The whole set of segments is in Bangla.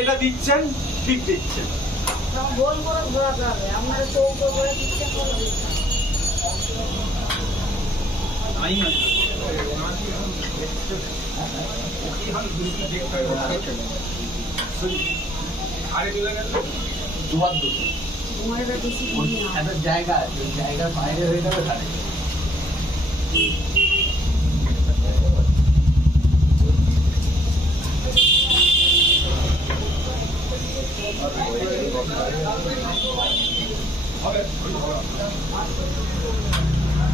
যেটা দিচ্ছেন ঠিক দিচ্ছেন। গোল করে ঘোরাতে হবে, আপনারা চৌকো করে দিচ্ছেন। একটা জায়গা আছে, জায়গার বাইরে হয়ে যাবে তাহলে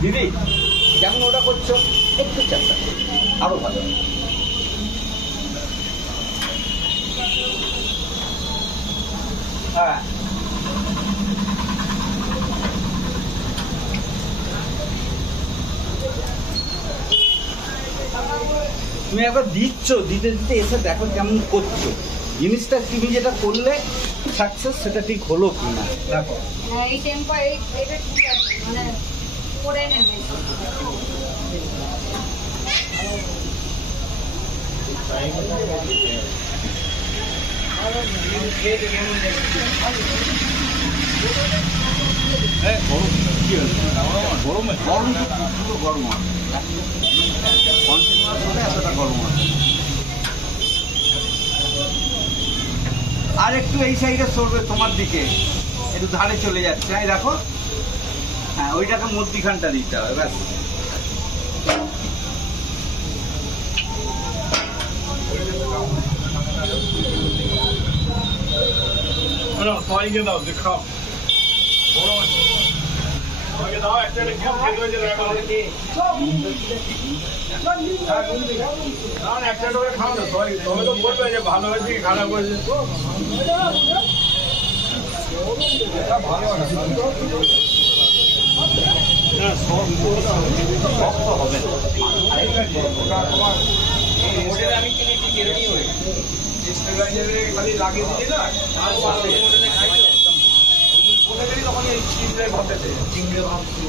দিদি যেমন ওটা করছো একটু চেষ্টা করো আরো ভালো। হ্যাঁ তুমি একবার দিচ্ছ, দিতে দিতে এসে দেখো কেমন করছো জিনিসটা। তুমি যেটা করলে সাকসেস সেটা ঠিক হলো কিনা দেখো। এই টেম্পো এটা ঠিক আছে, মানে করে নেন। গরম গরম পুরো গরম আছে, কন্টিনিউয়াস হলে এতটা গরম আছে। আর একটু এই সাইডে সরবে তোমার দিকে, একটু ধারে চলে যাচ্ছে। হ্যাঁ দেখো, হ্যাঁ ওইটাকে মধ্যিখানটা দিতে হবে ব্যাস। সবাইকে দাও যে খাও, সবাইকে দাও একটা একটা করে খাও না সবাই। তবে তো বলবে যে ভালো হয়েছে কি খারাপ হয়েছে। খালি লাগিয়ে দিচ্ছি না তখন এই চিংড়ে ভাবতে চিংড়ে ভাবছি